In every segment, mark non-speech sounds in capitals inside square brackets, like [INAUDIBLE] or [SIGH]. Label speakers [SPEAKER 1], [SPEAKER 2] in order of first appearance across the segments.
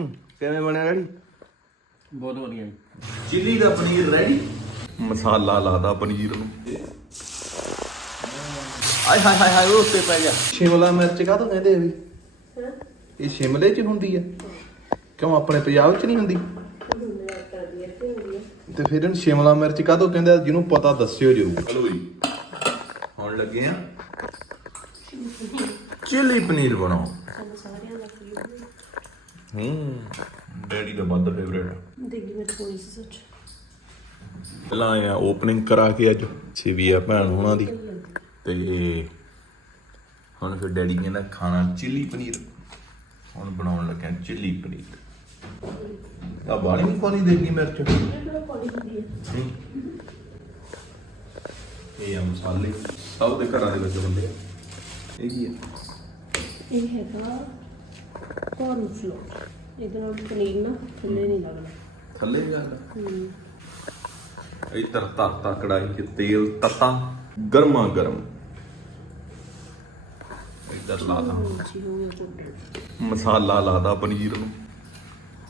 [SPEAKER 1] ਹੂੰ ਕਿਵੇਂ ਬਣਿਆ ਰੈਡੀ?
[SPEAKER 2] ਬਹੁਤ ਵਧੀਆ ਜੀ।
[SPEAKER 1] ਚਿੱਲੀ ਦਾ ਪਨੀਰ ਰੈਡੀ ਮਸਾਲਾ ਲਾਦਾ ਪਨੀਰ ਨੂੰ। ਆਏ ਹਾਏ ਹਾਏ ਹਾਏ ਉਹ ਉੱਤੇ ਪੈ ਗਿਆ। ਸ਼ਿਮਲਾ ਮਿਰਚ ਕਾਹਤੋਂ ਕਹਿੰਦੇ ਆ ਵੀ? ਇਹ ਸ਼ਿਮਲੇ 'ਚ ਹੁੰਦੀ ਆ। ਕਿਉਂ ਆਪਣੇ ਪੰਜਾਬ 'ਚ ਨਹੀਂ ਹੁੰਦੀ? ਤੇ ਫਿਰ ਇਹਨੂੰ ਸ਼ਿਮਲਾ ਮਿਰਚ ਕਾਹਤੋਂ ਕਹਿੰਦੇ ਆ ਜਿਹਨੂੰ ਪਤਾ ਦੱਸਿਓ ਜਰੂਰ। ਚਲੋ ਜੀ। ਹੁਣ ਲੱਗੇ ਆ। ਚਿੱਲੀ ਪਨੀਰ ਬਣਾਓ। ਹੂੰ। ਡੈਡੀ ਦਾ ਵੱਧ ਫੇਵਰੇਟ ਆ।
[SPEAKER 3] ਦੇਖੀ ਮੇਰੇ ਕੋਈ ਸੱਚ।
[SPEAKER 1] ਪਹਿਲਾਂ ਆਇਆ ਓਪਨਿੰਗ ਕਰਾ ਕੇ ਅੱਜ ਛੇਵੀ ਆ ਭੈਣ ਹੋਣਾ ਦੀ। ਤੇ ਹੁਣ ਫਿਰ ਡੈਡੀ ਕਹਿੰਦਾ ਖਾਣਾ ਚਿੱਲੀ ਪਨੀਰ। ਹੁਣ ਬਣਾਉਣ ਲੱਗਿਆ ਚਿੱਲੀ ਪਨੀਰ। ਆ ਬਾਣੀ ਨਹੀਂ ਪਾਣੀ ਦੇਗੀ ਮਿਰਚ। ਹੂੰ। ਇਹ ਆ ਮਸਾਲੇ। ਸਭ ਦੇ ਘਰਾਂ ਦੇ ਵਿੱਚ ਹੁੰਦੇ ਆ। ਇਹ ਕੀ ਹੈ
[SPEAKER 3] ਇਹ ਹੈਗਾ ਕੌਰਨ ਫਲੋਰ ਇਹਦੇ ਨਾਲ ਪਨੀਰ ਨਾ ਥੱਲੇ ਨਹੀਂ ਲੱਗਣਾ।
[SPEAKER 1] ਥੱਲੇ ਵੀ ਗੱਲ
[SPEAKER 3] ਹੂੰ।
[SPEAKER 1] ਇੱਧਰ ਤੱਤਾ ਕੜਾਈ 'ਚ ਤੇਲ ਤੱਤਾ ਗਰਮਾ ਗਰਮ। ਇੱਧਰ ਲਾਦਾ
[SPEAKER 3] ਜੀ ਹੋ ਗਿਆ ਕੋਟਿੰਗ
[SPEAKER 1] ਮਸਾਲਾ ਲਾਦਾ ਪਨੀਰ ਨੂੰ।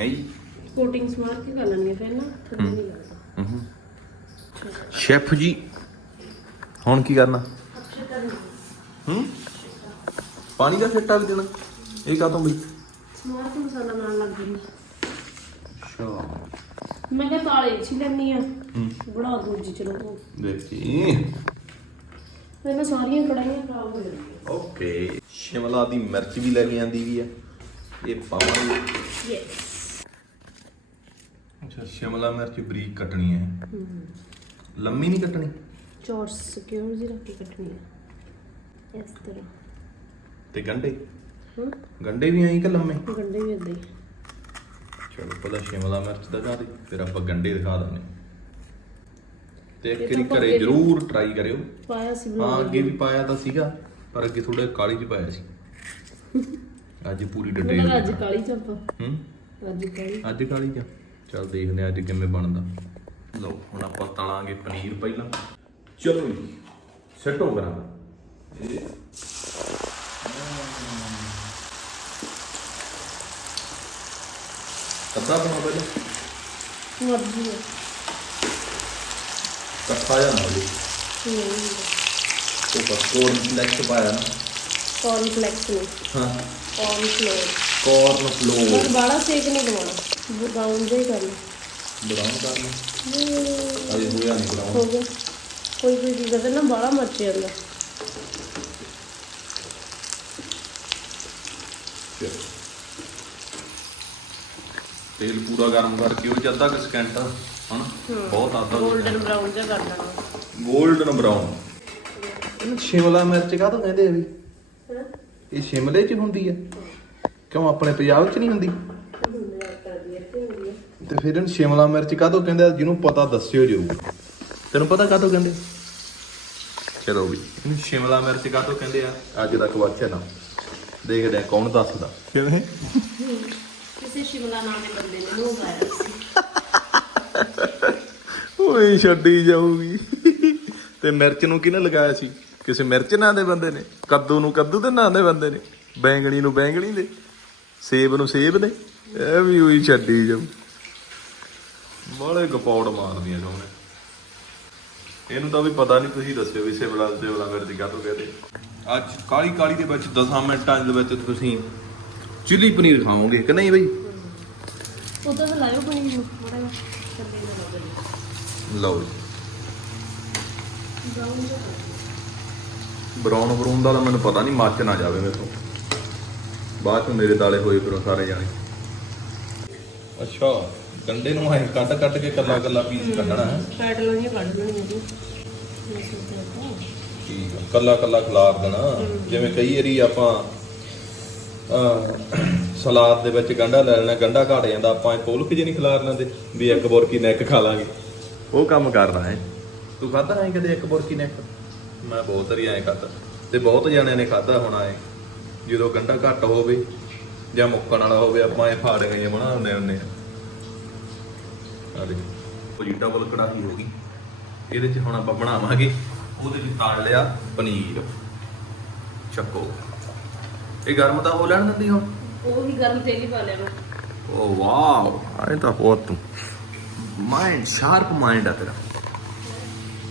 [SPEAKER 1] ਹੈ ਜੀ?
[SPEAKER 3] ਕੋਟਿੰਗ ਸਮਾਰ ਕੇ ਕਰ ਲੈਣਗੇ ਫਿਰ ਨਾ ਥੱਲੇ ਨਹੀਂ ਲੱਗਦਾ।
[SPEAKER 1] ਸ਼ੈਫ ਜੀ ਹੁਣ ਕੀ ਕਰਨਾ? ਹੂੰ? ਪਾਣੀ ਦਾ ਛਿੱਟਾ ਵੀ ਦੇਣਾ। ਇਹ ਕਾਤੋਂ ਬਈ?
[SPEAKER 3] ਸਮਾਰ ਕੇ ਮਸਾਲਾ ਨਾਲ ਲੱਗ ਗਈ
[SPEAKER 1] ਅੱਛਾ।
[SPEAKER 3] ਮੈਂ ਕਿਹਾ ਤਾਲੇ ਛੀ ਲੈਣੀ ਆ ਬਣਾ ਦੂਜੀ ਚਲੋ।
[SPEAKER 1] ਦੇਖੀ।
[SPEAKER 3] ਫਿਰ ਮੈਂ ਸਾਰੀਆਂ ਕੜਾਈਆਂ ਖਰਾਬ ਹੋ ਜਾਣਗੀਆਂ।
[SPEAKER 1] ਓਕੇ। ਸ਼ਿਮਲਾ ਦੀ ਮਿਰਚ ਵੀ ਲੈ ਕੇ ਆਂਦੀ ਵੀ ਆ। ਇਹ ਪਾਵਾਂਗੇ।
[SPEAKER 3] ਯੈਸ
[SPEAKER 1] ਅੱਛਾ ਸ਼ਿਮਲਾ ਮਿਰਚ ਬਰੀਕ ਕੱਟਣੀ ਹੈ। ਲੰਮੀ ਨਹੀਂ ਕੱਟਣੀ?
[SPEAKER 3] ਚੌਰਸ ਸਿਕਿਉਰ ਜੀ ਰੱਖ ਕੇ ਕੱਟਣੀ? ਹੈ ਇਸ ਤਰ੍ਹਾਂ।
[SPEAKER 1] ਤੇ ਗੰਡੇ
[SPEAKER 3] ਹਾਂ
[SPEAKER 1] ਗੰਡੇ ਵੀ ਆਈ ਕਿ ਲੰਮੇ?
[SPEAKER 3] ਗੰਡੇ ਵੀ ਏਦਾਂ ਹੀ।
[SPEAKER 1] ਚਲੋ ਪਹਿਲਾਂ ਸ਼ਿਮਲਾ ਮਿਰਚ ਦਿਖਾ ਦੇ ਫਿਰ ਆਪਾਂ ਗੰਡੇ ਦਿਖਾ ਦਿੰਦੇ ਤੇ ਇੱਕ ਵਾਰੀ ਘਰੇ ਜ਼ਰੂਰ ਟਰਾਈ ਕਰਿਓ।
[SPEAKER 3] ਪਾਇਆ ਸੀ
[SPEAKER 1] ਹਾਂ ਅੱਗੇ ਵੀ ਪਾਇਆ ਤਾਂ ਸੀਗਾ ਪਰ ਅੱਗੇ ਥੋੜਾ ਕਾਲੀ ਚ ਪਾਇਆ ਸੀ। ਅੱਜ ਪੂਰੀ ਡਿਟੇਲ
[SPEAKER 3] ਅੱਜ ਕਾਲੀ ਚੱਪਾ
[SPEAKER 1] ਹੂੰ?
[SPEAKER 3] ਅੱਜ ਕਾਲੀ।
[SPEAKER 1] ਅੱਜ ਕਾਲੀ ਚ ਚਲ ਦੇਖਦੇ ਹਾਂ ਅੱਜ ਕਿਵੇਂ ਬਣਦਾ। ਲਓ ਹੁਣ ਆਪਾਂ ਤਲਾਂਗੇ ਪਨੀਰ ਪਹਿਲਾਂ। ਚਲੋ ਜੀ ਸੈਟੋ ਕਰਾਂ ਇਹ ਕੱਦਾ ਬਣਾ ਪਹਿਲਾਂ
[SPEAKER 3] ਮਰਜ਼ੀ ਹੈ।
[SPEAKER 1] ਕੱਟਾ ਜਾਂ ਨਾ ਲਈ ਉਹ ਬਸ ਕੋਰਨ ਫਲੈਕਸ ਪਾਇਆ ਨਾ।
[SPEAKER 3] ਕੌਰਨ ਫਲੈਕਸ ਨੂੰ।
[SPEAKER 1] ਹਾਂ।
[SPEAKER 3] ਕੌਰਨ ਫਲੋਰ
[SPEAKER 1] ਕੋਰਨ ਫਲੋਰ
[SPEAKER 3] ਬਸ ਬਾੜਾ ਸੇਕ ਨਹੀਂ ਦਵਾਉਣਾ ਬਰਾਊਨ ਹੀ ਕਰਨਾ
[SPEAKER 1] ਬਰਾਉਨ ਕਰਨਾ ਅਜੇ ਹੋਇਆ ਨਹੀਂ ਬਰਾਉਨ
[SPEAKER 3] ਹੋ ਗਿਆ। ਕੋਈ ਕੋਈ ਚੀਜ਼ ਦਾ ਨਾ ਬਾੜਾ ਮੱਚ ਜਾਂਦਾ।
[SPEAKER 1] ਤੇਲ ਪੂਰਾ ਗਰਮ ਕਰਕੇ ਉਹ ਚ ਅੱਧਾ ਕੁ ਸਕਿੰਟ ਹਨਾ? ਬਹੁਤ ਆਦਾ
[SPEAKER 3] 골ਡਨ ਬਰਾਊਨ ਜਿਹਾ ਕਰ ਦੇਣਾ
[SPEAKER 1] 골ਡਨ ਬਰਾਊਨ ਇਹਨੂੰ ਸ਼ਿਮਲਾ ਮਿਰਚ ਕਾਹਤੋਂ ਕਹਿੰਦੇ ਆ ਵੀ? ਇਹ ਸ਼ਿਮਲੇ 'ਚ ਹੁੰਦੀ ਆ? ਕਿਉਂ ਆਪਣੇ ਪੰਜਾਬ 'ਚ ਨਹੀਂ ਹੁੰਦੀ? ਤੇ ਫਿਰ ਇਹਨੂੰ ਸ਼ਿਮਲਾ ਮਿਰਚ ਕਾਹਤੋਂ ਕਹਿੰਦੇ ਆ? ਜਿਹਨੂੰ ਪਤਾ ਦੱਸਿਓ ਜਰੂਰ ਤੈਨੂੰ ਪਤਾ ਕਾਹਤੋਂ ਕਹਿੰਦੇ? ਚਲੋ ਵੀ ਇਹਨੂੰ ਸ਼ਿਮਲਾ ਮਿਰਚ ਕਾਹਤੋਂ ਕਹਿੰਦੇ ਆ? ਅੱਜ ਦਾ ਕੁਐਸਚਨ ਆ। ਦੇਖਦੇ ਆ ਕੌਣ ਦੱਸਦਾ। ਕਿਵੇਂ?
[SPEAKER 3] ਕਿਸੇ ਸ਼ਿਮਲਾ ਨਾਂ ਦੇ ਬੰਦੇ ਨੇ ਨੂੰ ਗਾਇਆ ਸੀ। [LAUGHS]
[SPEAKER 1] ਓਏ, ਛੱਡੀ ਜਾਊਗੀ। [LAUGHS] ਤੇ ਮਿਰਚ ਨੂੰ ਕਿਹਨੇ ਲਗਾਇਆ ਸੀ? ਕਿਸੇ ਮਿਰਚ ਨਾਂ ਦੇ ਬੰਦੇ ਨੇ? ਕੱਦੂ ਨੂੰ ਕੱਦੂ ਦੇ ਨਾਂ ਦੇ ਬੰਦੇ ਨੇ? ਬੈਂਗਣੀ ਨੂੰ ਬੈਂਗਣੀ ਦੇ? ਸੇਬ ਨੂੰ ਸੇਬ ਦੇ? ਇਹ ਵੀ ਉਹੀ ਛੱਡੀ ਜਾਊ। ਬਾਲੇ ਗਪੌੜ ਮਾਰਦੀਆਂ ਸੋਹਣੇ ਇਹਨੂੰ ਤਾਂ ਵੀ ਪਤਾ ਨਹੀਂ ਤੁਸੀਂ ਦੱਸਿਓ ਵੀ ਸਿਵਲਾ ਸੇਵਲਾ ਮਿਰਚ ਕਾਹਤੋਂ ਕਹਿੰਦੇ? ਅੱਜ ਕਾਲੀ ਕਾਲੀ ਦੇ ਵਿੱਚ 10 ਮਿੰਟਾਂ ਦੇ ਵਿੱਚ ਤੁਸੀਂ ਚਿੱਲੀ ਪਨੀਰ ਖਾਓਗੇ ਕਿ ਨਹੀਂ ਬਈ?
[SPEAKER 3] ਉਦੋਂ ਤਾਂ ਲਾਇਓ ਕੋਈ ਨੂੰ
[SPEAKER 1] ਲਓ ਜੀ।
[SPEAKER 3] ਬਰਾਊਨ ਜਿਹਾ
[SPEAKER 1] ਬਰਾਉਨ ਬਰੂਨ ਦਾ ਤਾਂ ਮੈਨੂੰ ਪਤਾ ਨਹੀਂ ਮੱਚ ਨਾ ਜਾਵੇ ਮੇਰੇ ਤੋਂ। ਬਾਅਦ ਚ ਮੇਰੇ ਦਾਲੇ ਹੋਏ ਫਿਰ ਸਾਰੇ ਜਾਣੇ। ਅੱਛਾ ਗੰਡੇ ਨੂੰ ਐ ਕੱਟ ਕੱਟ ਕੇ ਕੱਲਾ ਕੱਲਾ ਪੀਸ ਕੱਢਣਾ ਹੈ।
[SPEAKER 3] ਕੱਢ ਲੈਣੀਆਂ ਜੀ ਤਾਂ
[SPEAKER 1] ਠੀਕ ਆ ਕੱਲਾ ਕੱਲਾ ਖਿਲਾਰ ਦੇਣਾ। ਜਿਵੇਂ ਕਈ ਵਾਰੀ ਆਪਾਂ ਸਲਾਦ ਦੇ ਵਿੱਚ ਗੰਡਾ ਲੈ ਲੈਣਾ ਗੰਡਾ ਘਟ ਜਾਂਦਾ ਆਪਾਂ ਇਹ ਪੋਲਕ ਜੇ ਨਹੀਂ ਖਿਲਾਰ ਲੈਂਦੇ ਵੀ ਇੱਕ ਬੁਰਕੀ ਨੈਕ ਖਾ ਲਾਂਗੇ। ਉਹ ਕੰਮ ਕਰਦਾ ਹੈ। ਤੂੰ ਖਾਧਾ ਹੈ ਕਦੇ ਇੱਕ ਬੁਰਕੀ ਨੈਕ ਮੈਂ ਬਹੁਤ ਵਾਰੀ ਐਂ ਖਾਧਾ। ਤੇ ਬਹੁਤ ਜਣਿਆਂ ਨੇ ਖਾਧਾ ਹੋਣਾ ਹੈ ਜਦੋਂ ਗੰਡਾ ਘੱਟ ਹੋਵੇ ਜਾਂ ਮੁੱਕਣ ਵਾਲਾ ਹੋਵੇ ਆਪਾਂ ਇਹ ਫਾੜ ਗਏ ਬਣਾਉਂਦੇ ਹੁੰਦੇ ਆ। ਆ ਦੇਖ ਡਬਲ ਕੜਾਹੀ ਹੋ ਗਈ। ਇਹਦੇ 'ਚ ਹੁਣ ਆਪਾਂ ਬਣਾਵਾਂਗੇ। ਉਹਦੇ ਵਿੱਚ ਤਾਲ ਲਿਆ ਪਨੀਰ। ਚੱਕੋ। ਇਹ ਗਰਮ ਤਾਂ ਹੋ ਲੈਣ ਦਿੰਦੀ ਹੁਣ?
[SPEAKER 3] ਉਹ ਵੀ ਗਰਮ ਤੇਲ ਹੀ ਪਾ ਲਿਆ ਮੈਂ।
[SPEAKER 1] ਓ ਵਾਓ। ਆਏ ਤਾਂ ਬਹੁਤ ਤੂੰ। ਮਾਈਂਡ ਸ਼ਾਰਪ ਮਾਈਂਡ ਆ ਤੇਰਾ।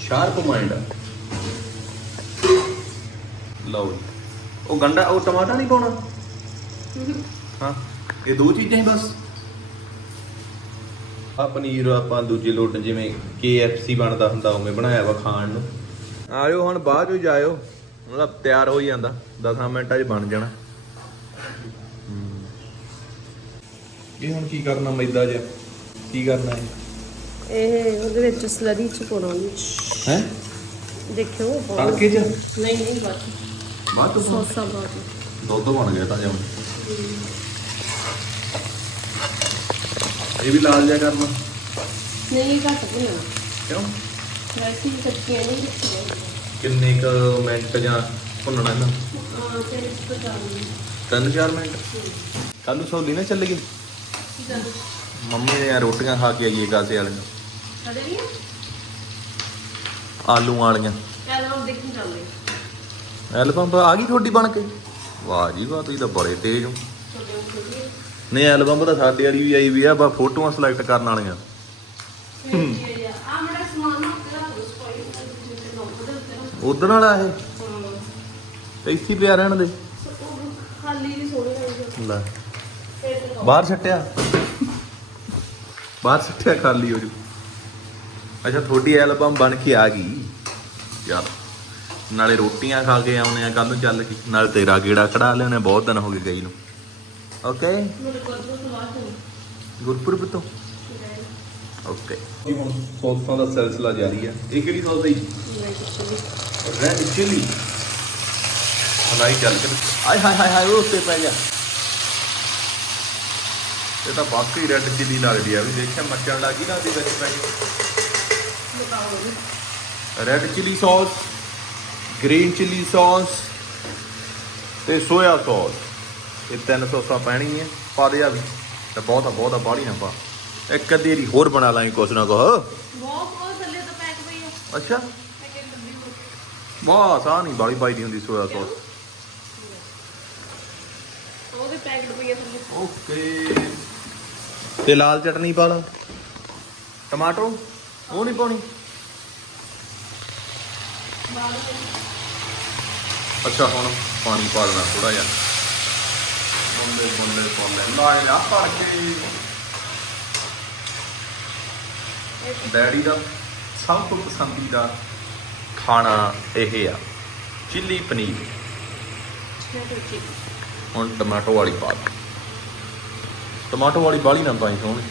[SPEAKER 1] ਸ਼ਾਰਪ ਮਾਈਂਡ ਆ। ਲਓ ਜੀ। ਉਹ ਗੰਡਾ ਉਹ ਟਮਾਟਰ ਨਹੀਂ ਪਾਉਣਾ? ਹਾਂ ਇਹ ਦੋ ਚੀਜ਼ਾਂ ਹੀ ਬਸ। ਆ ਪਨੀਰ ਆਪਾਂ ਦੂਜੇ ਲੋਟ ਜਿਵੇਂ KFC ਬਣਦਾ ਹੁੰਦਾ ਉਵੇਂ ਬਣਾਇਆ ਵਾ ਖਾਣ ਨੂੰ। ਆਇਓ ਹੁਣ ਬਾਅਦ ਵਿੱਚ ਜਾਇਓ। ਉਹਦਾ ਤਿਆਰ ਹੋ ਹੀ ਜਾਂਦਾ। 10 ਮਿੰਟਾਂ 'ਚ ਬਣ ਜਾਣਾ। ਇਹ ਹੁਣ ਕੀ ਕਰਨਾ ਮੈਦਾ ਜਿਹਾ? ਕੀ ਕਰਨਾ ਹੈ
[SPEAKER 3] ਇਹ ਉਹਦੇ ਵਿੱਚ ਸਲਰੀ ਚ ਪਾਉਣੀ
[SPEAKER 1] ਹੈ?
[SPEAKER 3] ਦੇਖਿਓ।
[SPEAKER 1] ਤੜਕੇ 'ਚ?
[SPEAKER 3] ਨਹੀਂ ਨਹੀਂ ਬਾਤ
[SPEAKER 1] ਬਾਅਦ ਤੋਂ?
[SPEAKER 3] ਸੌਸਾ ਬਾਤ
[SPEAKER 1] ਦੁੱਧ ਬਣ ਗਿਆ ਤਾਂ ਜਮ ਇਹ ਵੀ ਲਾਲ ਜਿਹਾ ਕਰਨਾ।
[SPEAKER 3] ਨਹੀਂ ਘੱਟ ਭੁੰਨਣਾ
[SPEAKER 1] ਕਿਉਂ?
[SPEAKER 3] ਵੈਸੇ ਹੀ ਕੱਚੀਆਂ ਨਹੀਂ ਰੱਖੀਆਂ
[SPEAKER 1] ਕਿੰਨੇ ਕ ਮਿੰਟ ਜਾਂ ਭੁੰਨਣਾ ਇਹਨਾਂ ਤਿੰਨ ਚਾਰ ਮਿੰਟ? ਕੱਲ ਨੂੰ ਸੌਲੀ ਨਾ ਚੱਲ ਗਈ। ਮੰਮੀ ਨੇ ਯਾਰ ਰੋਟੀਆਂ ਖਾ ਕੇ ਆਈਏ ਗਾਸੇ ਵਾਲੀਆਂ
[SPEAKER 3] ਸਾਡੇ ਵੀ?
[SPEAKER 1] ਆਲੂ ਵਾਲੀਆਂ।
[SPEAKER 3] ਐਲਬਮ ਦੇਖਣ ਚੱਲਦੇ
[SPEAKER 1] ਐਲਬਮ ਆ ਗਈ ਤੁਹਾਡੀ ਬਣ ਕੇ। ਵਾਹ ਜੀ ਵਾਹ ਤੁਸੀਂ ਤਾਂ ਬੜੇ ਤੇਜ਼ ਹੋ। ਨਹੀਂ ਐਲਬਮ ਤਾਂ ਸਾਡੇ ਵਾਲੀ ਵੀ ਆਈ ਵੀ ਆ ਬਾ ਫੋਟੋਆਂ ਸਿਲੈਕਟ ਕਰਨ ਵਾਲੀਆਂ
[SPEAKER 3] ਆ ਮੇਰਾ ਸਮਾਨ ਨਾ ਤੇਰਾ ਉਸ ਕੋਈ ਨਾ
[SPEAKER 1] ਉਦੋਂ ਵਾਲਾ ਇਹ? ਤੇ ਇੱਥੇ ਹੀ ਪਿਆ ਰਹਿਣ ਦੇ।
[SPEAKER 3] ਉਹ ਖਾਲੀ ਵੀ ਸੋਹਣੀ ਲੱਗਦੀ
[SPEAKER 1] ਲੈ।
[SPEAKER 3] ਫਿਰ ਤੇ ਲਓ।
[SPEAKER 1] ਬਾਹਰ ਛੱਟਿਆ? ਬਾਹਰ ਛੱਟਿਆ ਖਾਲੀ ਹੋ ਜੂ। ਅੱਛਾ ਤੁਹਾਡੀ ਐਲਬਮ ਬਣ ਕੇ ਆ ਗਈ। ਯਾਰ ਨਾਲੇ ਰੋਟੀਆਂ ਖਾ ਕੇ ਆਉਣੇ ਆ ਕੱਲ ਨੂੰ ਚੱਲ ਕੇ। ਨਾਲ ਤੇਰਾ ਗੇੜਾ ਕਢਾ ਲਿਆਉਣੇ ਬਹੁਤ ਦਿਨ ਹੋ ਗਏ ਗਈ ਨੂੰ। ਓਕੇ
[SPEAKER 3] ਮੇਰੇ ਕੋਲ ਤੋਂ ਸਵਾਦ ਨਹੀਂ।
[SPEAKER 1] ਗੁਰਪੁਰਬ ਤੋਂ? ਓਕੇ ਜੀ ਹੁਣ ਸੌਸਾਂ ਦਾ ਸਿਲਸਿਲਾ ਜਾਰੀ ਆ। ਇਹ ਕਿਹੜੀ ਸੌਸ ਹੈ
[SPEAKER 3] ਮੈਂ ਕਿਹਾ
[SPEAKER 1] ਰੈਡ ਚਿਲੀ ਹਲਾਈ ਚੱਲ ਕੇ ਆਏ ਹਾਏ ਹਾਏ ਹਾਏ ਉਹ ਉੱਤੇ ਪੈ ਗਿਆ। ਇਹ ਤਾਂ ਵਾਕਈ ਰੈਡ ਚਿਲੀ ਲੱਗਦੀ ਆ। ਵੀ ਦੇਖਿਆ ਮੱਚਣ ਲੱਗੀ ਨਾ ਉਹਦੇ ਵਿੱਚ ਪੈ ਗਈ red chilli sauce green chilli sauce ਤੇ ਸੋਇਆ ਸੌਸ। ਇਹ ਤਿੰਨ ਸੌਸਾਂ ਪੈਣਗੀਆਂ ਪਾ ਦੇ ਆ ਵੀ। ਤੇ ਬਹੁਤ ਆ ਬਹੁਤ ਆ ਬਾਹਲੀ ਨਾ ਪਾ। ਇੱਕ ਅੱਧੀ ਹੋਰ ਬਣਾ ਲਾਂਗੇ ਕੁਛ ਨਾ ਕੁਛ।
[SPEAKER 3] ਬਹੁਤ ਬਹੁਤ ਥੱਲੇ ਤਾਂ ਪੈਕ ਪਈ ਆ।
[SPEAKER 1] ਅੱਛਾ। ਵਾਹ ਸਾਹ ਨਹੀਂ ਬਾਲੀ ਪਾਈ ਦੀ ਹੁੰਦੀ ਸੋਇਆ ਸੌਸ।
[SPEAKER 3] ਉਹਦੇ ਪੈਕਟ ਪਈ ਆ ਥੱਲੇ।
[SPEAKER 1] ਓਕੇ। ਤੇ ਲਾਲ ਚਟਨੀ ਪਾ ਲਾ ਟਮਾਟੋ ਉਹ ਨਹੀਂ ਪਾਉਣੀ? ਅੱਛਾ ਹੁਣ ਪਾਣੀ ਪਾ ਦੇਣਾ ਥੋੜਾ ਜਿਹਾ। ਬੰਦੇ ਬੰਦੇ ਪਾਉਂਦੇ ਲਾਏ ਆ ਭਰ ਕੇ? ਡੈਡੀ ਦਾ ਸਭ ਤੋਂ ਪਸੰਦੀਦਾ ਖਾਣਾ ਇਹ ਆ ਚਿੱਲੀ ਪਨੀਰ। ਹੁਣ ਟਮਾਟੋ ਵਾਲੀ ਪਾ ਦੇ। ਟਮਾਟੋ ਵਾਲੀ ਬਾਲੀ ਨਾ ਪਾਈ ਸੋਹਣੀ।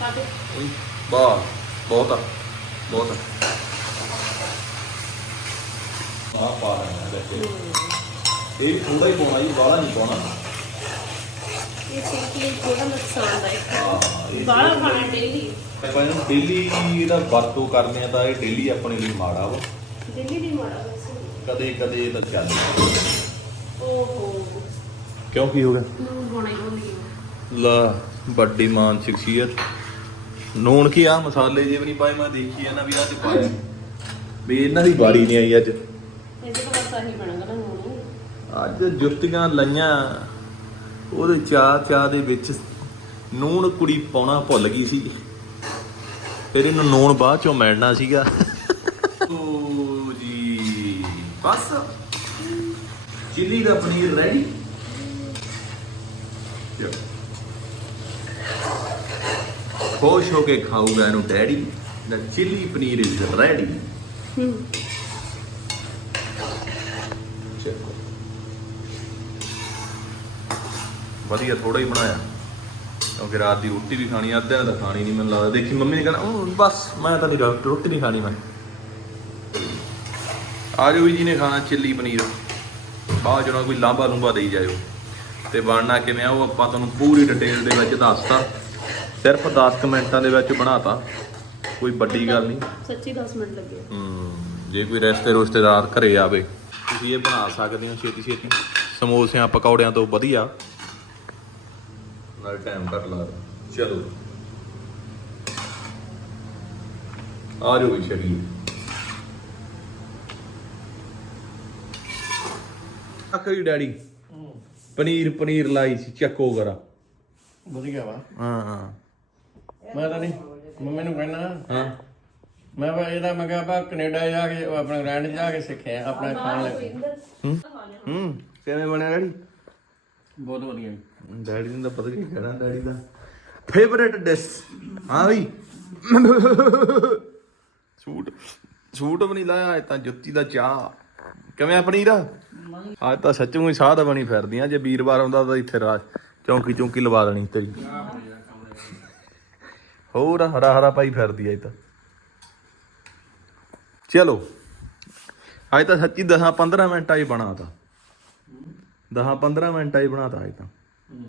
[SPEAKER 3] ਸਾਡੇ
[SPEAKER 1] ਉਈ ਵਾਹ ਬਹੁਤ ਆ ਬਹੁਤ ਆ। ਆ ਪਾ ਰਹੇ ਦੇਖੋ ਇਹ ਥੋੜਾ ਹੀ ਪਾਉਣਾ ਜੀ ਬਾਲਾ ਨਹੀਂ ਪਾਉਣਾ।
[SPEAKER 3] ਇਹ ਸਿਹਤ ਲਈ ਥੋੜਾ ਨੁਕਸਾਨਦਾਇਕ ਹੈ ਬਾਹਰ ਖਾਣਾ ਡੇਲੀ।
[SPEAKER 1] ਆਪਾਂ ਇਹਨੂੰ ਡੇਲੀ ਇਹਦਾ ਵਰਤੋਂ ਕਰਦੇ ਆ ਤਾਂ ਇਹ ਡੇਲੀ ਆਪਣੇ ਲਈ ਮਾੜਾ ਵਾ।
[SPEAKER 3] ਡੇਲੀ ਦੀ ਮਾੜਾ ਵੈਸੇ
[SPEAKER 1] ਕਦੇ ਕਦੇ ਤਾਂ ਚੱਲ
[SPEAKER 3] ਓਹੋ।
[SPEAKER 1] ਕਿਉਂ ਕੀ ਹੋ ਗਿਆ?
[SPEAKER 3] ਨੂੰ ਬਣਾ ਹੀ ਹੁੰਦੀ
[SPEAKER 1] ਲਾ ਵੱਡੀ ਮਾਨ ਸ਼ਖਸੀਅਤ। ਨੂਣ ਕੀ ਆ? ਮਸਾਲੇ ਜੇ ਵੀ ਨਹੀਂ ਪਾਏ ਮੈਂ ਦੇਖੀ ਆ ਨਾ ਵੀ ਆਹ ਤੇ ਪਾਏ। ਵੀ ਇਹਨਾਂ ਦੀ ਬਾਰੀ ਨਹੀਂ ਆਈ ਅੱਜ।
[SPEAKER 3] ਇਹਦੇ ਤੋਂ ਬਸ ਆਹੀ ਬਣਾਗਾ ਨਾ ਨੂੰ
[SPEAKER 1] ਅੱਜ ਜੁੱਤੀਆਂ ਲਈਆਂ। ਉਹਦੇ ਚਾਹ ਚਾਹ ਦੇ ਵਿੱਚ ਨੂਣ ਕੁੜੀ ਪਾਉਣਾ ਭੁੱਲ ਗਈ ਸੀ। ਫਿਰ ਇਹਨੂੰ ਨੂਣ ਬਾਅਦ ਚੋਂ ਮਿਲਣਾ ਸੀਗਾ। ਓ ਜੀ ਬਸ। ਚਿੱਲੀ ਦਾ ਪਨੀਰ ਰੈਡੀ ਖੁਸ਼ ਹੋ ਕੇ ਖਾਊਗਾ ਇਹਨੂੰ ਡੈਡੀ। ਦਾ ਚਿੱਲੀ ਪਨੀਰ ਇਜ਼ ਰੈਡੀ
[SPEAKER 3] ਹੂੰ
[SPEAKER 1] ਚਲੋ ਵਧੀਆ ਥੋੜਾ ਹੀ ਬਣਾਇਆ। ਕਿਉਂਕਿ ਰਾਤ ਦੀ ਰੋਟੀ ਵੀ ਖਾਣੀ ਅੱਧਿਆਂ ਤਾਂ ਖਾਣੀ ਨਹੀਂ ਮੈਨੂੰ ਲੱਗਦਾ। ਦੇਖੀ ਮੰਮੀ ਨੇ ਕਹਿਣਾ "ਉਹ ਬਸ ਮੈਂ ਤਾਂ ਨਹੀਂ ਰੋਟੀ ਨਹੀਂ ਖਾਣੀ ਮੈਂ। ਆ ਜਾਓ ਵੀ ਜੀ ਨੇ ਖਾਣਾ ਚਿੱਲੀ ਪਨੀਰ। ਬਾਅਦ ਜਦੋਂ ਕੋਈ ਲਾਂਬਾ ਲੂੰਬਾ ਦੇਈ ਜਾਇਓ। ਤੇ ਬਣਨਾ ਕਿਵੇਂ ਆ ਉਹ ਆਪਾਂ ਤੁਹਾਨੂੰ ਪੂਰੀ ਡਿਟੇਲ ਦੇ ਵਿੱਚ ਦੱਸਤਾ। ਸਿਰਫ 10 ਕੁ ਮਿੰਟਾਂ ਦੇ ਵਿੱਚ ਬਣਾਤਾ। ਕੋਈ ਵੱਡੀ ਗੱਲ ਨਹੀਂ
[SPEAKER 3] ਸੱਚੀ 10 ਮਿੰਟ ਲੱਗੇ।
[SPEAKER 1] ਹਮ, ਜੇ ਕੋਈ ਰਿਸ਼ਤੇ ਰੁਸ਼ਤੇਦਾਰ ਘਰੇ ਆਵੇ ਤੁਸੀਂ ਇਹ ਬਣਾ ਸਕਦੇ ਹੋ ਛੇਤੀ ਛੇਤੀ ਸਮੋਸਿਆਂ ਪਕੌੜਿਆਂ ਤੋਂ ਵਧੀਆ। ਨਾਲ ਟਾਈਮ ਕੱਟ ਲਾ ਚਲੋ। ਆ ਜਾਓ ਵੀ ਸ਼ਰੀਰ। ਆਖਰੀ ਡੈਡੀ। ਪਨੀਰ ਪਨੀਰ ਲਾਈ ਸੀ ਚੱਕੋ ਕਰਾ
[SPEAKER 2] ਵਧੀਆ ਵਾ।
[SPEAKER 1] ਹਾਂ ਹਾਂ।
[SPEAKER 2] ਮੈਂ ਤਾਂ ਨਹੀਂ ਮੰਮੀ ਨੂੰ ਕਹਿਣਾ।
[SPEAKER 1] ਹਾਂ।
[SPEAKER 2] ਮੈਂ ਬਾ ਇਹਦਾ ਮੈਂ ਕਿਹਾ ਆਪਾਂ ਕੈਨੇਡਾ ਜਾ ਕੇ ਉਹ ਆਪਣਾ ਗ੍ਰੈਂਡ ਜਾ ਕੇ ਸਿੱਖਿਆ ਆਪਣਾ ਖਾਣ ਲੱਗੇ।
[SPEAKER 1] ਹੂੰ ਹੂੰ। ਕਿਵੇਂ ਬਣਿਆ ਡੈਡੀ?
[SPEAKER 2] ਬਹੁਤ ਵਧੀਆ। ਜੀ
[SPEAKER 1] ਡੈਡੀ ਨੂੰ ਤਾਂ ਪਤਾ ਕੀ ਕਹਿਣਾ ਡੈਡੀ ਦਾ। ਫੇਵਰੇਟ ਡਿਸ਼ ਹਾਂ ਬਈ। ਸੂਟ ਸੂਟ ਵੀ ਨਹੀਂ ਲਾਇਆ ਤਾਂ ਜੁੱਤੀ ਦਾ ਚਾਹ ਕਿਵੇਂ ਆ ਪਨੀਰਾ? ਅੱਜ ਤਾਂ ਸੱਚੂ ਹੀ ਸਾਧ ਬਣੀ ਫਿਰਦੀਆਂ ਜੇ ਵੀਰਵਾਰ ਆਉਂਦਾ ਤਾਂ ਇੱਥੇ ਰਾਤ ਚੌਂਕੀ ਚੌਂਕੀ ਲਵਾ ਦੇਣੀ ਤੇਰੀ। ਹੋਰ ਹਰਾ ਹਰਾ ਪਾਈ ਫਿਰਦੀ ਐ ਇਹ ਤਾਂ। ਚਲੋ, ਅੱਜ ਤਾਂ ਸੱਚੀ 10 15 ਮਿੰਟਾਂ ਹੀ ਬਣਾਤਾ। 10 15 ਮਿੰਟਾਂ ਹੀ ਬਣਾਤਾ ਅੱਜ ਤਾਂ।